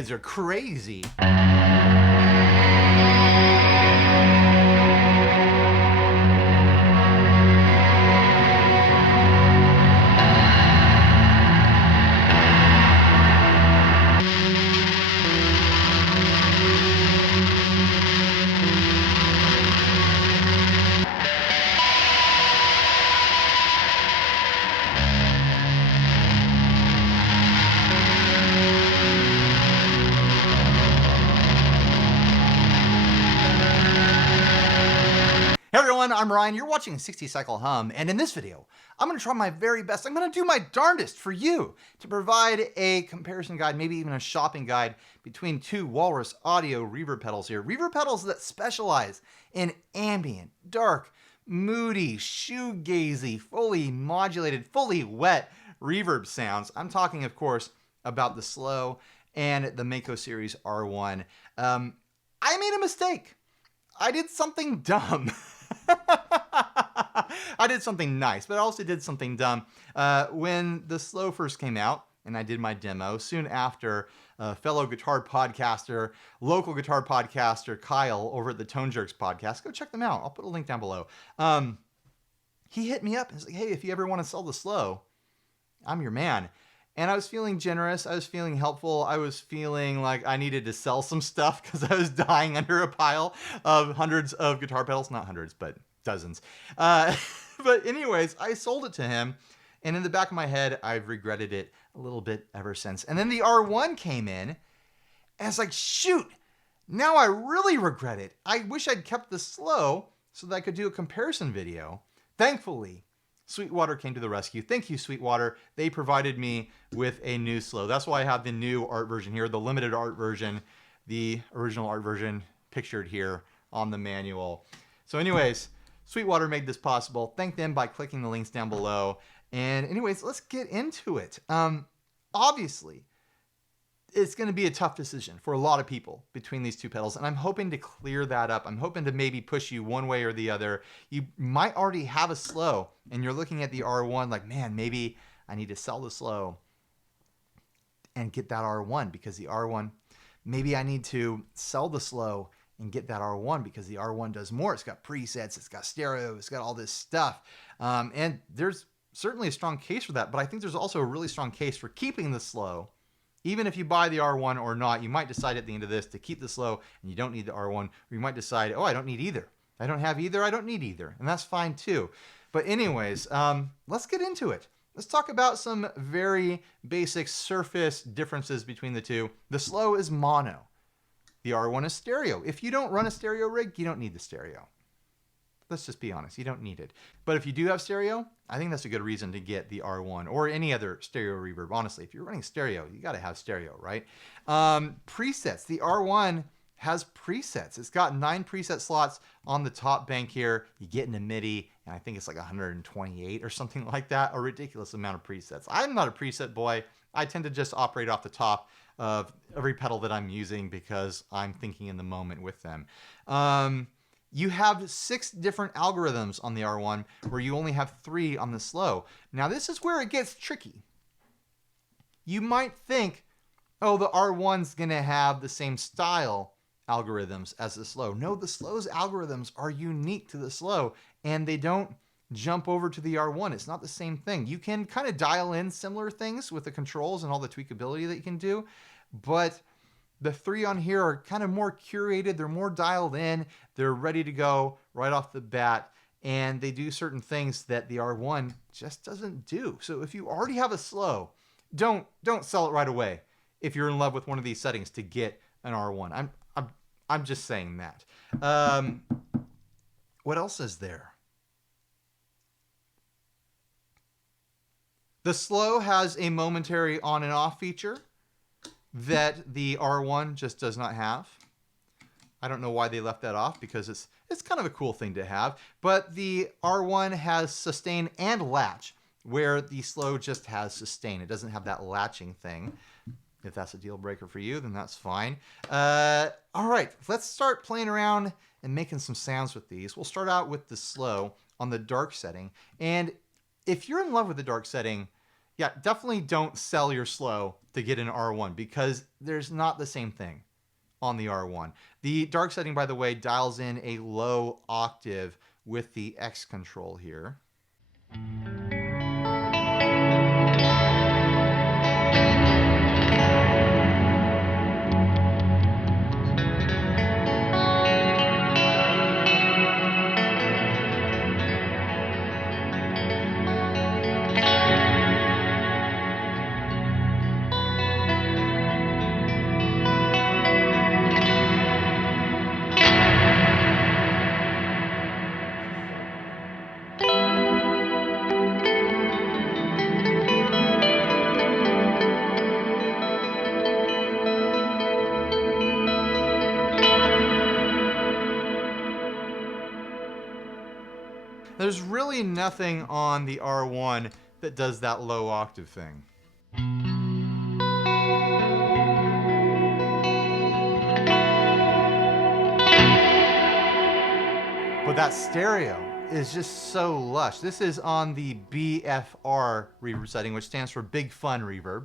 kids are crazy. Hey everyone, I'm Ryan, you're watching 60 Cycle Hum, and in this video, I'm going to try my very best, I'm going to do my darndest for you to provide a comparison guide, maybe even a shopping guide between two Walrus audio reverb pedals here. Reverb pedals that specialize in ambient, dark, moody, shoegazy, fully modulated, fully wet reverb sounds. I'm talking, of course, about the SLÖ and the Mako Series R1. I made a mistake. I did something dumb. I did something nice, but I also did something dumb. When the SLÖ first came out, and I did my demo, soon after, fellow guitar podcaster, local guitar podcaster, Kyle, over at the Tone Jerks podcast, go check them out. I'll put a link down below. He hit me up and was like, hey, if you ever want to sell the SLÖ, I'm your man. And I was feeling generous. I was feeling helpful. I was feeling like I needed to sell some stuff because I was dying under a pile of hundreds of guitar pedals. Not hundreds, but dozens. But anyways, I sold it to him. And in the back of my head, I've regretted it a little bit ever since. And then the R1 came in. And it's like, shoot, now I really regret it. I wish I'd kept the SLÖ so that I could do a comparison video. Thankfully, Sweetwater came to the rescue. Thank you, Sweetwater. They provided me with a new SLÖ. That's why I have the new art version here, the limited art version, the original art version pictured here on the manual. So anyways, Sweetwater made this possible. Thank them by clicking the links down below. And anyways, let's get into it. Obviously, it's going to be a tough decision for a lot of people between these two pedals, and I'm hoping to clear that up. I'm hoping to maybe push you one way or the other. You might already have a SLÖ, and you're looking at the R1 like, man, maybe I need to sell the SLÖ and get that R1 because the R1, maybe I need to sell the SLÖ and get that R1 because the R1 does more. It's got presets, it's got stereo, it's got all this stuff. And there's certainly a strong case for that, but I think there's also a really strong case for keeping the SLÖ. Even if you buy the R1 or not, you might decide at the end of this to keep the SLÖ and you don't need the R1, or you might decide, oh, I don't need either. I don't have either, I don't need either. And that's fine too. But anyways, let's get into it. Let's talk about some very basic surface differences between the two. The SLÖ is mono. The R1 is stereo. If you don't run a stereo rig, you don't need the stereo. Let's just be honest, you don't need it. But if you do have stereo, I think that's a good reason to get the R1 or any other stereo reverb. Honestly, if you're running stereo, you got to have stereo, right? Presets. The R1 has presets. It's got 9 preset slots on the top bank here. You get into MIDI, and I think it's like 128 or something like that. A ridiculous amount of presets. I'm not a preset boy. I tend to just operate off the top of every pedal that I'm using because I'm thinking in the moment with them. You have 6 different algorithms on the R1 where you only have 3 on the SLÖ. Now this is where it gets tricky. You might think, oh, the R1's gonna have the same style algorithms as the SLÖ. No, the SLÖ's algorithms are unique to the SLÖ and they don't jump over to the R1. It's not the same thing. You can kind of dial in similar things with the controls and all the tweakability that you can do, but the 3 on here are kind of more curated. They're more dialed in. They're ready to go right off the bat. And they do certain things that the R1 just doesn't do. So if you already have a SLÖ, don't sell it right away if you're in love with one of these settings to get an R1. I'm just saying that. What else is there? The SLÖ has a momentary on and off feature that the R1 just does not have. I don't know why they left that off because it's kind of a cool thing to have. But the R1 has sustain and latch, where the SLÖ just has sustain. It doesn't have that latching thing. If that's a deal breaker for you, then that's fine. All right, let's start playing around and making some sounds with these. We'll start out with the SLÖ on the dark setting. And if you're in love with the dark setting, Yeah, definitely don't sell your slow to get an R1 because there's not the same thing on the R1. The dark setting, by the way, dials in a low octave with the X control here. There's really nothing on the R1 that does that low octave thing. But that stereo is just so lush. This is on the BFR reverb setting, which stands for Big Fun Reverb.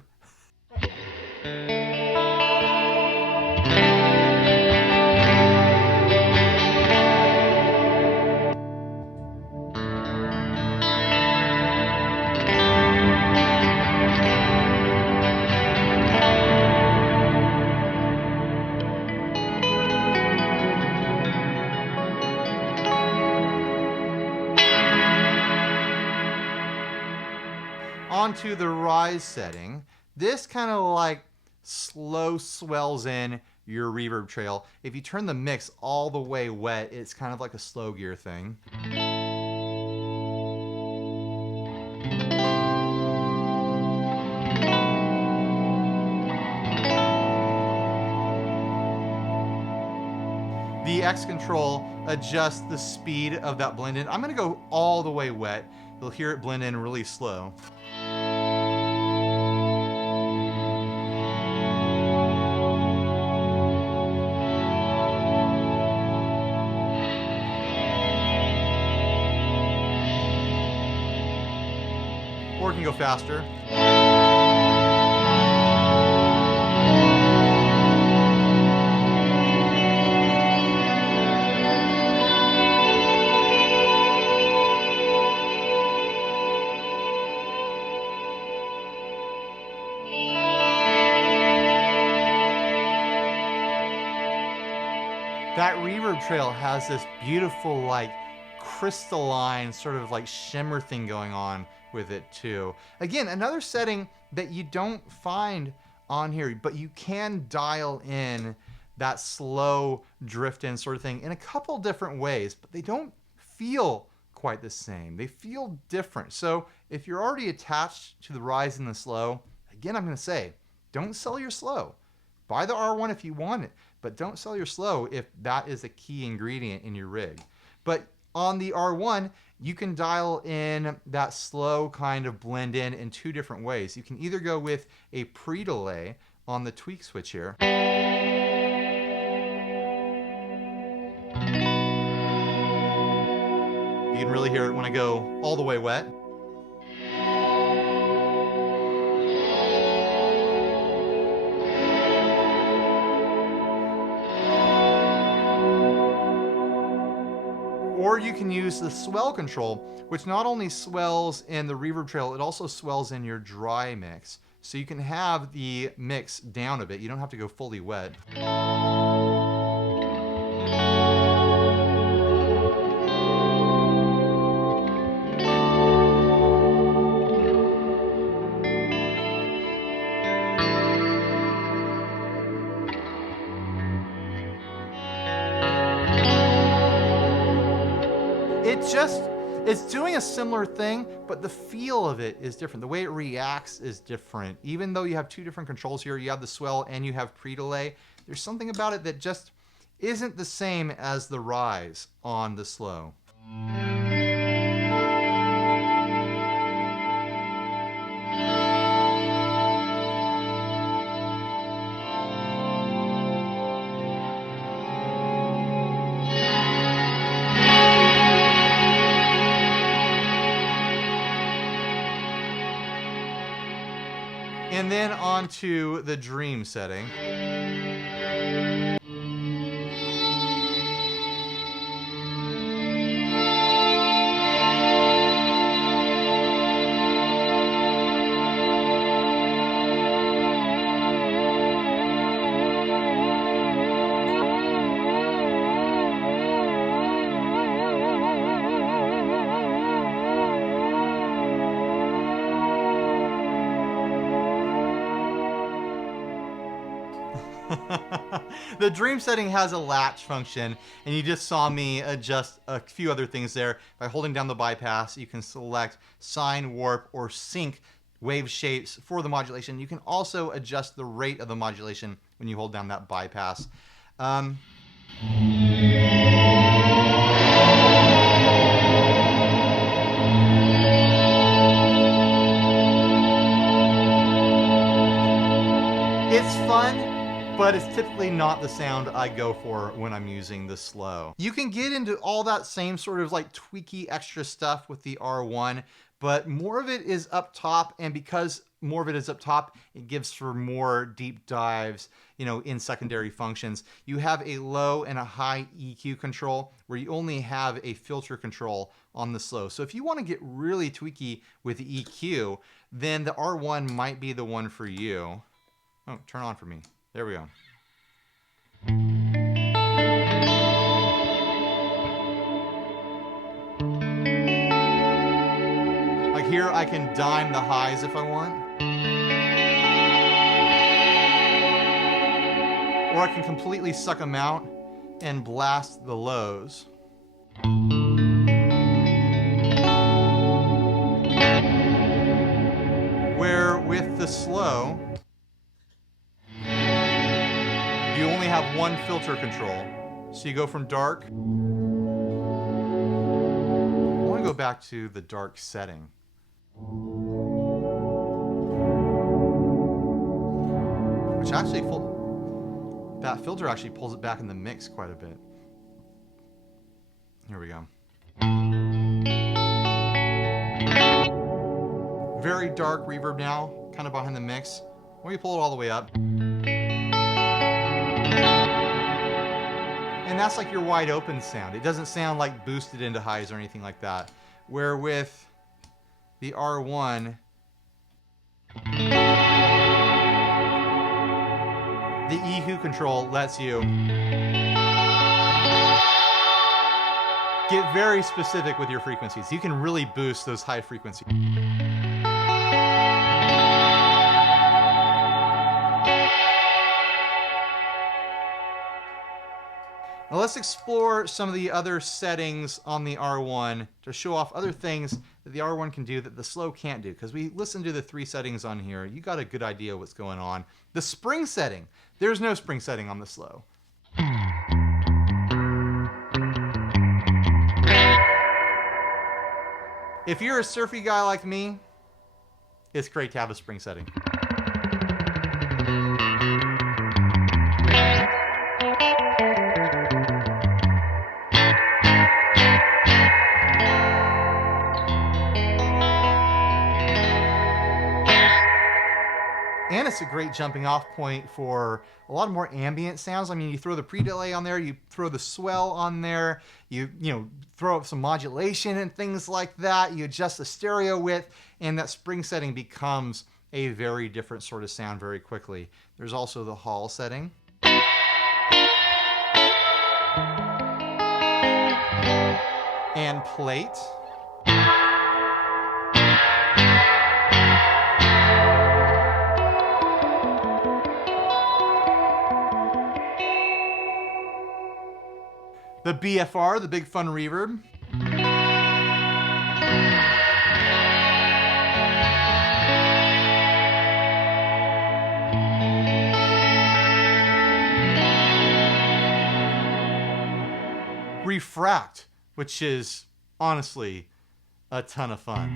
Onto the rise setting. This kind of like slow swells in your reverb trail. If you turn the mix all the way wet, it's kind of like a slow gear thing. The X control adjusts the speed of that blend in. I'm gonna go all the way wet. You'll hear it blend in really slow. Or it can go faster. That reverb trail has this beautiful, like, crystalline sort of like shimmer thing going on with it too. Again, another setting that you don't find on here, but you can dial in that slow drift in sort of thing in a couple different ways, but they don't feel quite the same. They feel different. So if you're already attached to the rise and the slow, again, I'm going to say, don't sell your slow. Buy the R1 if you want it, but don't sell your slow if that is a key ingredient in your rig. But on the R1, you can dial in that slow kind of blend in two different ways. You can either go with a pre-delay on the tweak switch here. You can really hear it when I go all the way wet. Or you can use the swell control, which not only swells in the reverb trail, it also swells in your dry mix. So you can have the mix down a bit. You don't have to go fully wet. It's doing a similar thing, but the feel of it is different. The way it reacts is different. Even though you have two different controls here, you have the swell and you have pre-delay, there's something about it that just isn't the same as the rise on the slow. And then on to the dream setting. The dream setting has a latch function, and you just saw me adjust a few other things there. By holding down the bypass, you can select sine, warp, or sync wave shapes for the modulation. You can also adjust the rate of the modulation when you hold down that bypass. It's fun, but it's typically not the sound I go for when I'm using the SLÖ. You can get into all that same sort of like tweaky extra stuff with the R1, but more of it is up top, and because more of it is up top, it gives for more deep dives, you know, in secondary functions. You have a low and a high EQ control where you only have a filter control on the SLÖ. So if you want to get really tweaky with the EQ, then the R1 might be the one for you. Oh, turn on for me. There we go. Like here, I can dime the highs if I want. Or I can completely suck them out and blast the lows. Where with the SLÖ, you only have one filter control. So you go from dark. I want to go back to the dark setting. Which actually, that filter actually pulls it back in the mix quite a bit. Here we go. Very dark reverb now, kind of behind the mix. When you pull it all the way up. And that's like your wide open sound. It doesn't sound like boosted into highs or anything like that. Where with the R1, the EQ control lets you get very specific with your frequencies. You can really boost those high frequencies. Now let's explore some of the other settings on the R1 to show off other things that the R1 can do that the SLÖ can't do. Because we listened to the 3 settings on here, you got a good idea what's going on. The spring setting, there's no spring setting on the SLÖ. If you're a surfy guy like me, it's great to have a spring setting. And it's a great jumping off point for a lot more ambient sounds. I mean, you throw the pre-delay on there, you throw the swell on there, you know, throw up some modulation and things like that. You adjust the stereo width, and that spring setting becomes a very different sort of sound very quickly. There's also the hall setting. And plate. The BFR, the Big Fun Reverb. Refract, which is honestly a ton of fun.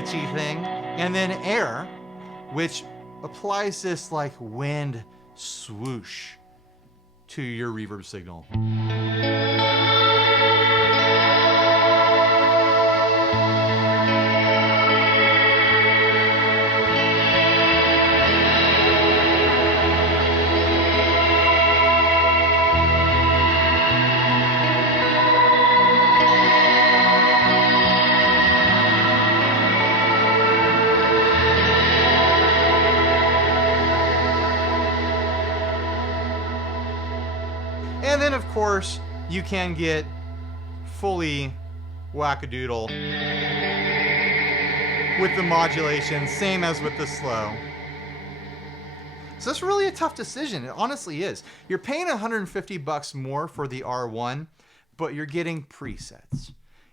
glitchy thing, and then air, which applies this like wind swoosh to your reverb signal. And then, of course, you can get fully wackadoodle with the modulation, same as with the slow. So that's really a tough decision. It honestly is. You're paying $150 more for the R1, but you're getting presets.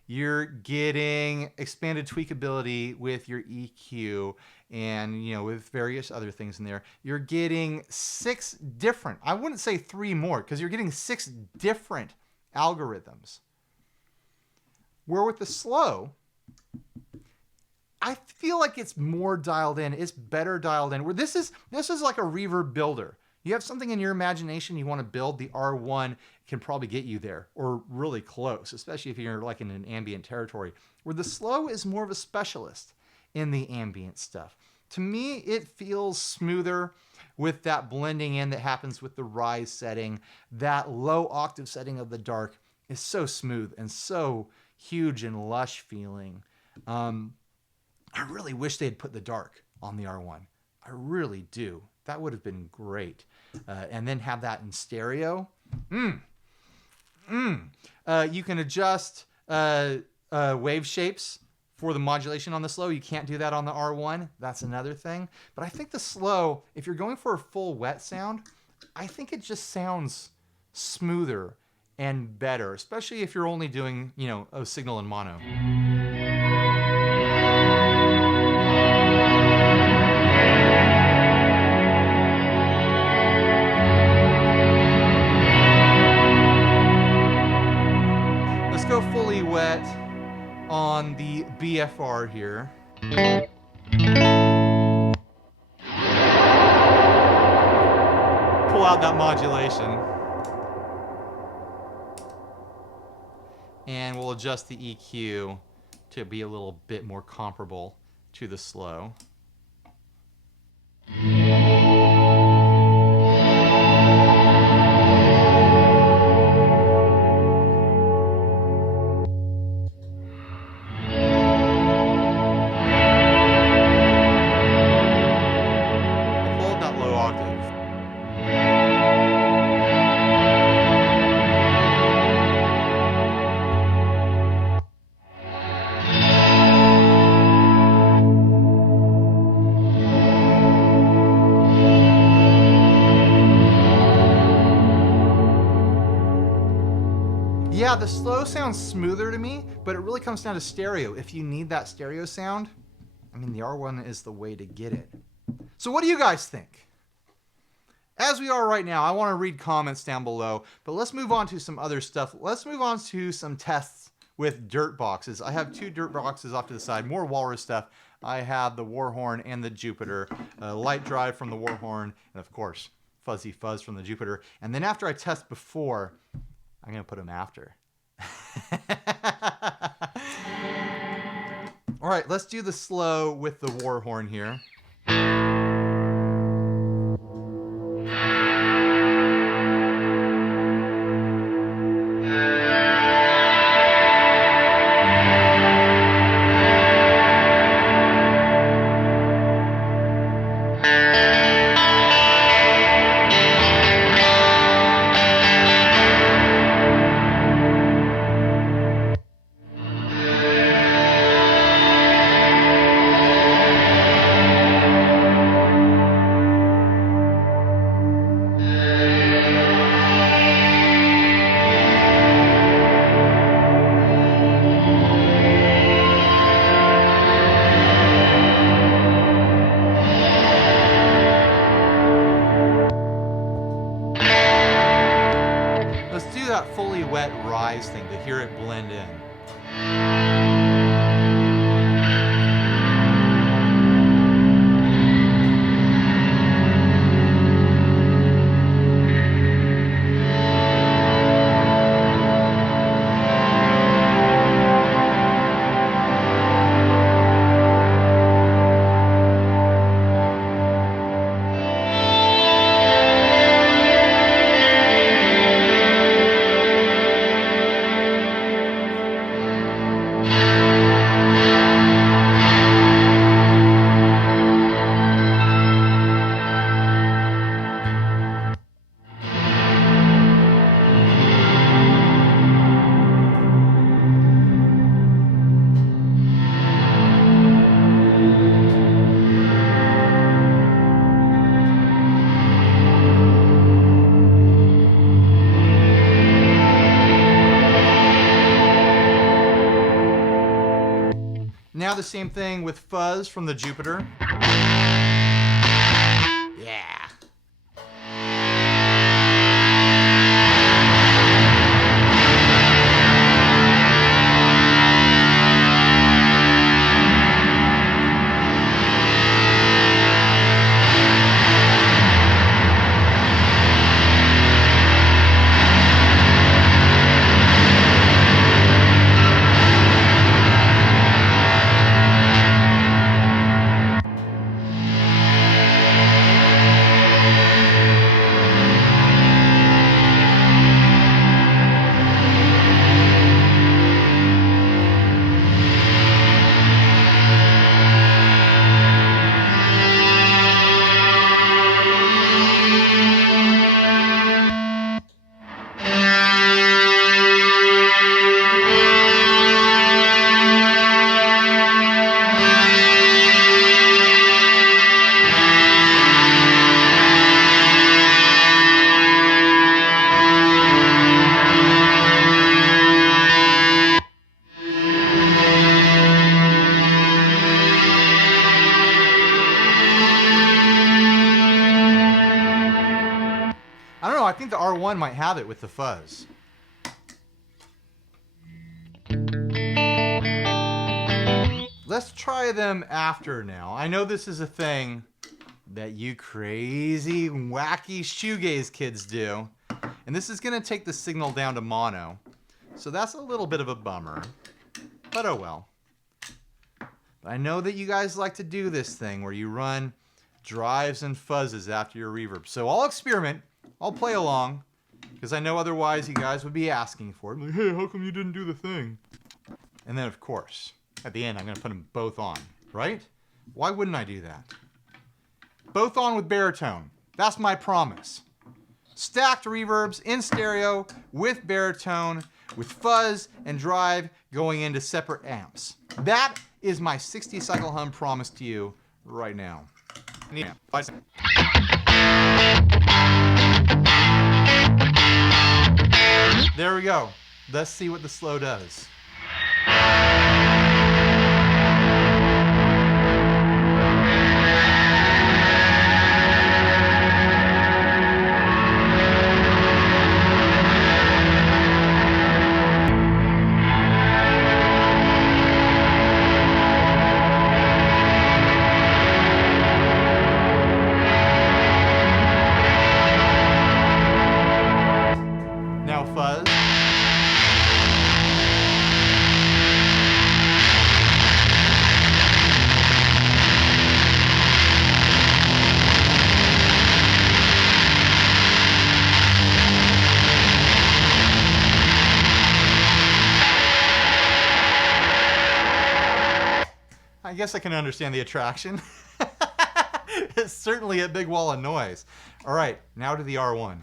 You're getting expanded tweakability with your EQ and, you know, with various other things in there. You're getting 6 different, I wouldn't say 3 more, because you're getting 6 different algorithms. Where with the slow, I feel like it's more dialed in. It's better dialed in. Where this is like a reverb builder. You have something in your imagination you want to build, the R1 can probably get you there, or really close, especially if you're like in an ambient territory. Where the slow is more of a specialist in the ambient stuff. To me, it feels smoother with that blending in that happens with the rise setting. That low octave setting of the dark is so smooth and so huge and lush feeling. I really wish they'd put the dark on the R1. I really do. That would have been great. And then have that in stereo. You can adjust wave shapes for the modulation on the slow. You can't do that on the R1. That's another thing. But I think the slow, if you're going for a full wet sound, I think it just sounds smoother and better, especially if you're only doing, you know, a signal in mono. Go fully wet on the BFR here. Pull out that modulation. And we'll adjust the EQ to be a little bit more comparable to the slow. Yeah, the slow sounds smoother to me, but it really comes down to stereo. If you need that stereo sound, I mean, the R1 is the way to get it. So what do you guys think? As we are right now, I want to read comments down below, but let's move on to some other stuff. Let's move on to some tests with dirt boxes. I have 2 dirt boxes off to the side, more Walrus stuff. I have the Warhorn and the Jupiter, light drive from the Warhorn, and of course, fuzzy fuzz from the Jupiter. And then after I test before, I'm going to put them after. All right, let's do the slow with the Warhorn here. That fully wet rise thing to hear it blend in. Now the same thing with fuzz from the Jupiter. Yeah. I don't know, I think the R1 might have it with the fuzz. Let's try them after now. I know this is a thing that you crazy, wacky shoegaze kids do. And this is gonna take the signal down to mono. So that's a little bit of a bummer, but oh well. But I know that you guys like to do this thing where you run drives and fuzzes after your reverb. So I'll experiment. I'll play along, because I know otherwise you guys would be asking for it. Like, hey, how come you didn't do the thing? And then, of course, at the end, I'm going to put them both on, right? Why wouldn't I do that? Both on with baritone. That's my promise. Stacked reverbs in stereo with baritone, with fuzz and drive going into separate amps. That is my 60 cycle hum promise to you right now. Yeah. There we go. Let's see what the SLÖ does. Now fuzz. I guess I can understand the attraction. It's certainly a big wall of noise. All right, now to the R1.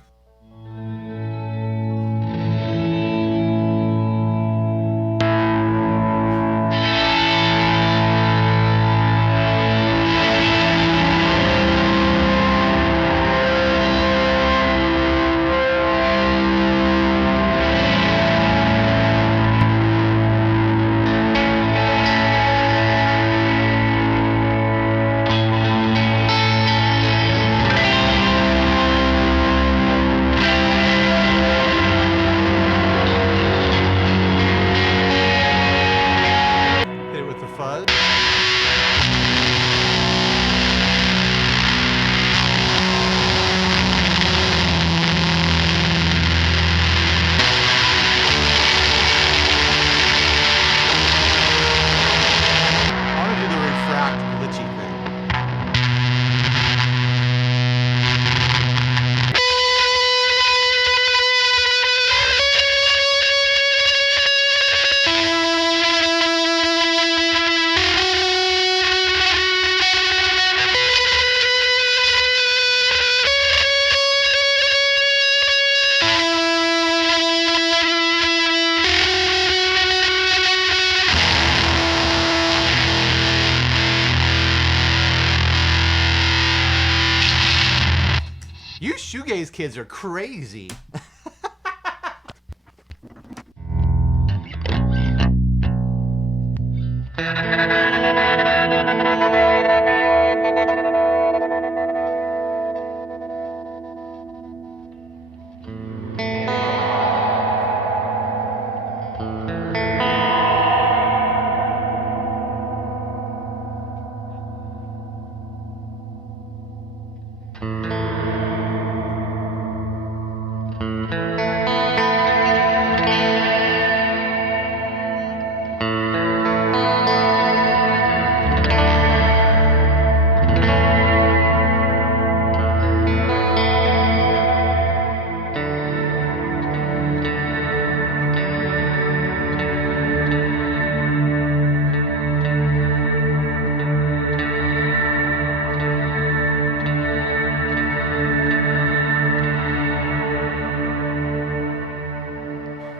You shoegaze kids are crazy.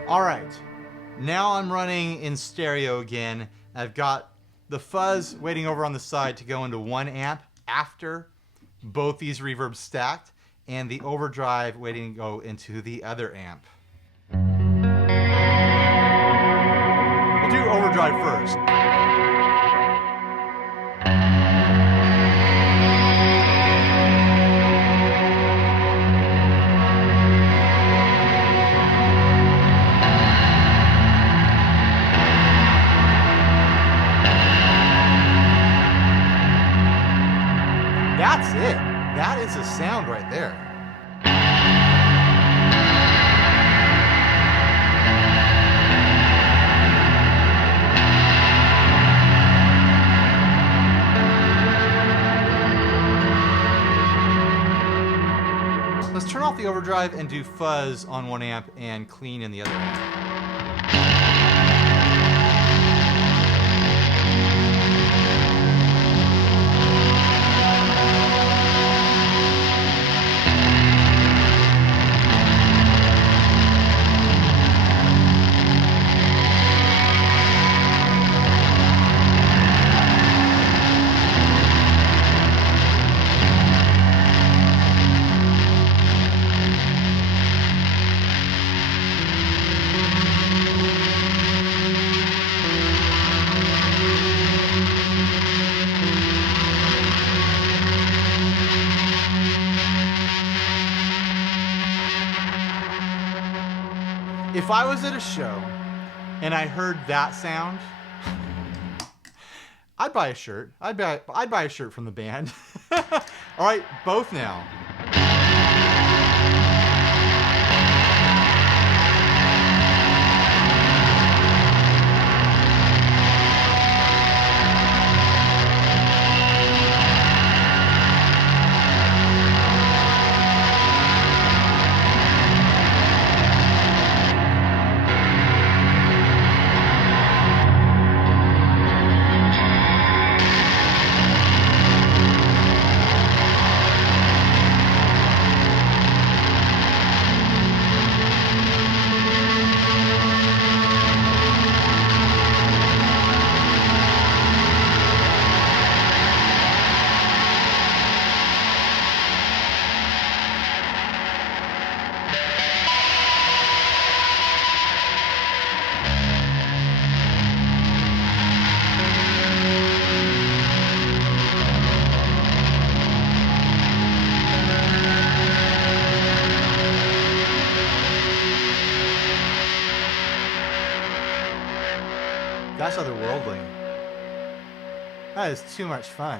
All right, now I'm running in stereo again. I've got the fuzz waiting over on the side to go into 1 amp after both these reverbs stacked, and the overdrive waiting to go into the other amp. We'll do overdrive first. That's it. That is a sound right there. Let's turn off the overdrive and do fuzz on 1 amp and clean in the other amp. If I was at a show and I heard that sound, I'd buy a shirt. I'd buy a shirt from the band. All right, both now. That's otherworldly. That is too much fun.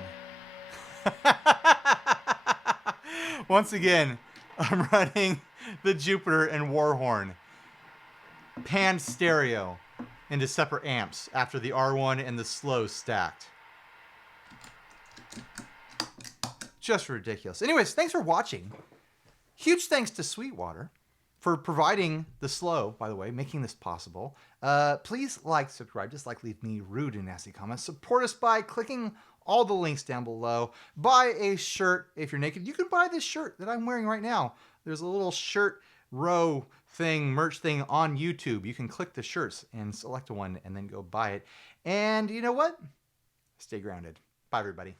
Once again, I'm running the Jupiter and Warhorn pan stereo into separate amps after the R1 and the SLÖ stacked. Just ridiculous. Anyways, thanks for watching. Huge thanks to Sweetwater for providing the SLÖ, by the way, making this possible. Please like, subscribe, dislike, leave me rude and nasty comments. Support us by clicking all the links down below. Buy a shirt if you're naked. You can buy this shirt that I'm wearing right now. There's a little shirt row thing, merch thing on YouTube. You can click the shirts and select one and then go buy it. And you know what? Stay grounded. Bye, everybody.